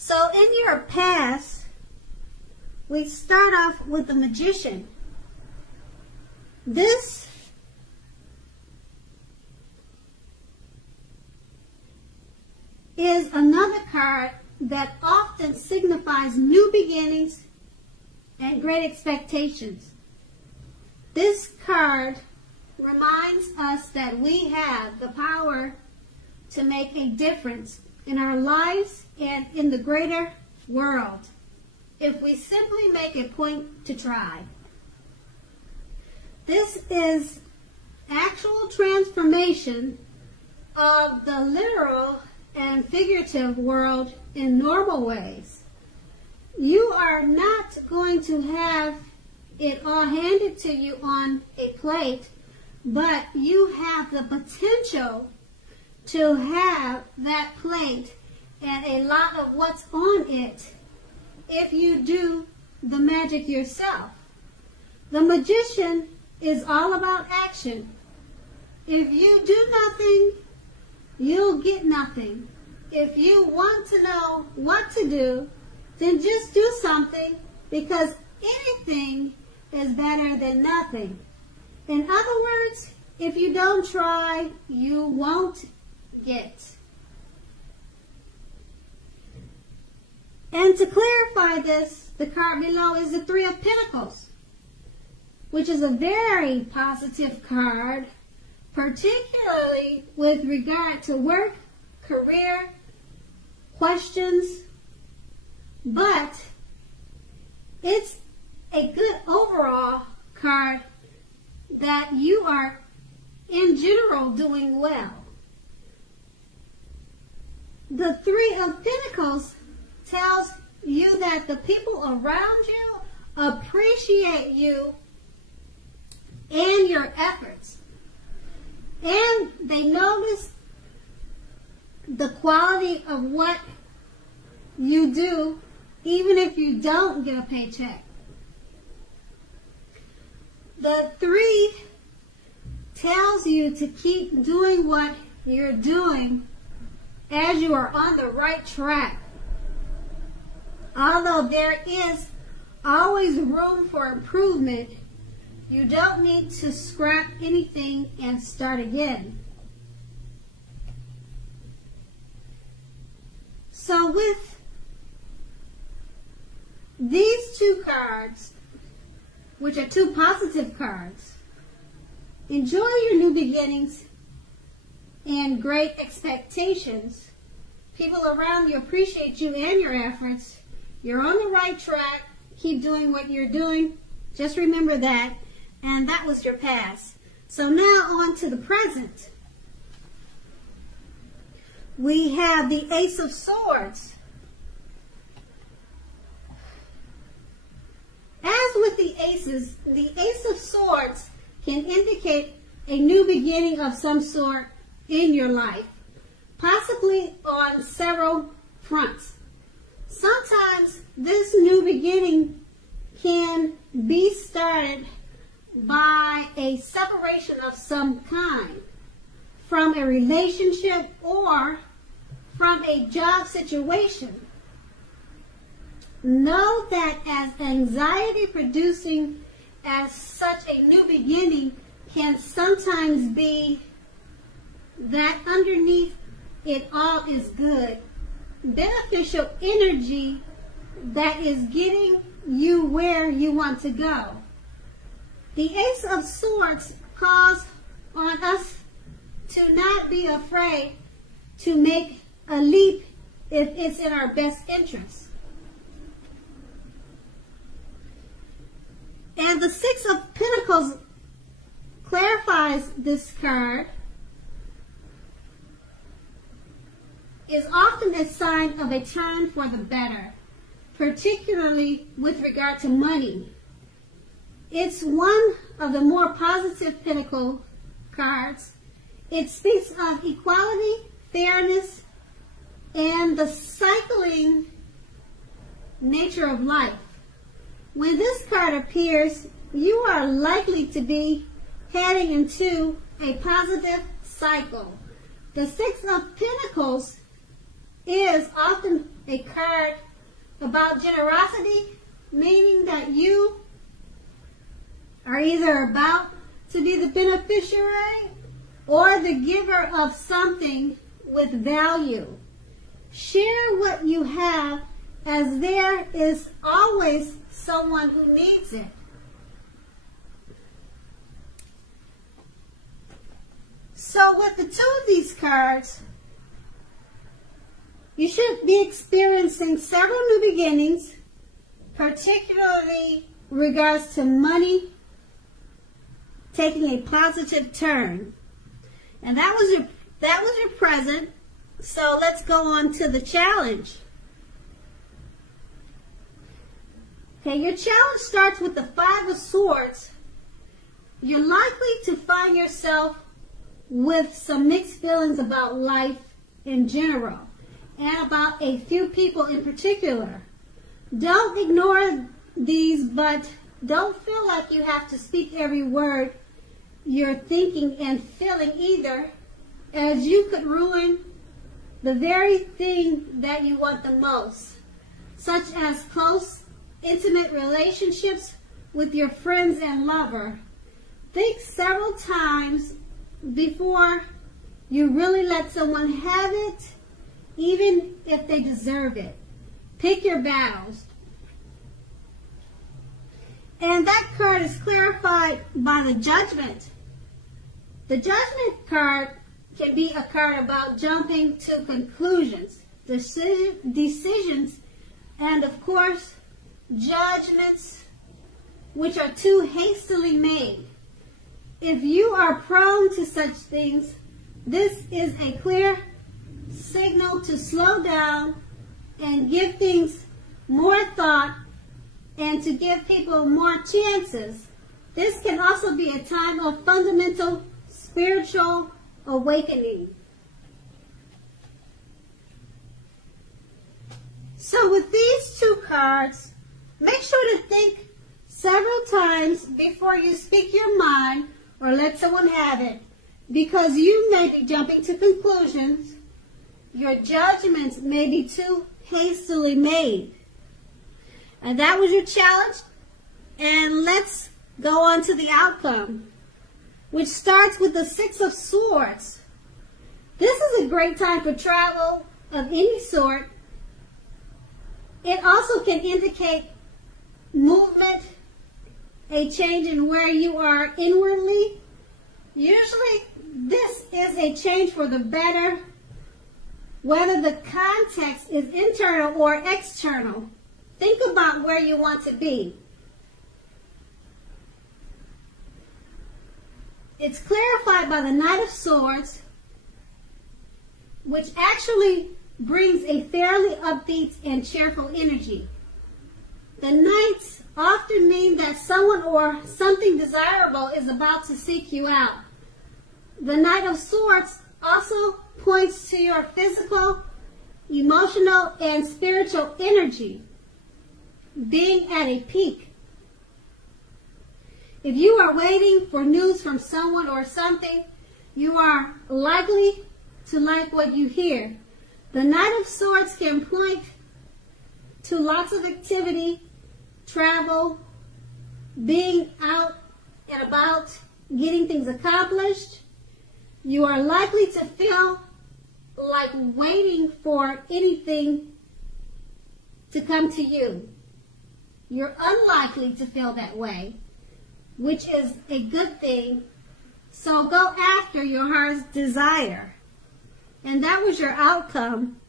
So in your past, we start off with the Magician. This is another card that often signifies new beginnings and great expectations. This card reminds us that we have the power to make a difference in our lives and in the greater world if we simply make a point to try. This is actual transformation of the literal and figurative world in normal ways. You are not going to have it all handed to you on a plate, but you have the potential to have that plate and a lot of what's on it if you do the magic yourself. The Magician is all about action. If you do nothing, you'll get nothing. If you want to know what to do, then just do something, because anything is better than nothing. In other words, if you don't try, you won't get. And to clarify this, the card below is the Three of Pentacles, which is a very positive card, particularly with regard to work, career, questions, but it's a good overall card that you are in general doing well. The Three of Pentacles tells you that the people around you appreciate you and your efforts, and they notice the quality of what you do, even if you don't get a paycheck. The Three tells you to keep doing what you're doing as you are on the right track. Although there is always room for improvement, you don't need to scrap anything and start again. So with these two cards, which are two positive cards, enjoy your new beginnings and great expectations. People around you appreciate you and your efforts. You're on the right track. Keep doing what you're doing. Just remember that. And that was your past. So now on to the present. We have the Ace of Swords. As with the aces, the Ace of Swords can indicate a new beginning of some sort in your life, possibly on several fronts. Sometimes this new beginning can be started by a separation of some kind, from a relationship or from a job situation. Know that as anxiety producing as such a new beginning can sometimes be that underneath it all is good, beneficial energy that is getting you where you want to go. The Ace of Swords calls on us to not be afraid to make a leap if it's in our best interest. And the Six of Pentacles clarifies this card. Is often a sign of a turn for the better, particularly with regard to money. It's one of the more positive pentacle cards. It speaks of equality, fairness, and the cycling nature of life. When this card appears, you are likely to be heading into a positive cycle. The Six of Pentacles is often a card about generosity, meaning that you are either about to be the beneficiary or the giver of something with value. Share what you have, as there is always someone who needs it. So with the two of these cards, you should be experiencing several new beginnings, particularly in regards to money taking a positive turn. And that was your present. So let's go on to the challenge. Okay, your challenge starts with the Five of Swords. You're likely to find yourself with some mixed feelings about life in general and about a few people in particular. Don't ignore these, but don't feel like you have to speak every word you're thinking and feeling either, as you could ruin the very thing that you want the most, such as close, intimate relationships with your friends and lover. Think several times before you really let someone have it, even if they deserve it. Pick your battles. And that card is clarified by the Judgment. The Judgment card can be a card about jumping to conclusions, decisions, and of course, judgments which are too hastily made. If you are prone to such things, this is a clear signal to slow down and give things more thought and to give people more chances. This can also be a time of fundamental spiritual awakening. So with these two cards, make sure to think several times before you speak your mind or let someone have it, because you may be jumping to conclusions. Your judgments may be too hastily made. And that was your challenge. And let's go on to the outcome, which starts with the Six of Swords. This is a great time for travel of any sort. It also can indicate movement, a change in where you are inwardly. Usually, this is a change for the better, whether the context is internal or external. Think about where you want to be. It's clarified by the Knight of Swords, which actually brings a fairly upbeat and cheerful energy. The Knights often mean that someone or something desirable is about to seek you out. The Knight of Swords also points to your physical, emotional, and spiritual energy being at a peak. If you are waiting for news from someone or something, you are likely to like what you hear. The Knight of Swords can point to lots of activity, travel, being out and about, getting things accomplished. You are likely to feel like waiting for anything to come to you. You're unlikely to feel that way, which is a good thing. So go after your heart's desire. And that was your outcome.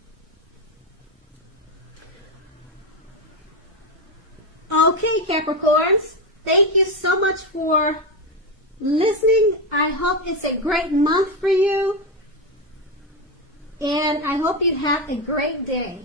Okay, Capricorns, thank you so much for listening. I hope it's a great month for you. And I hope you have a great day.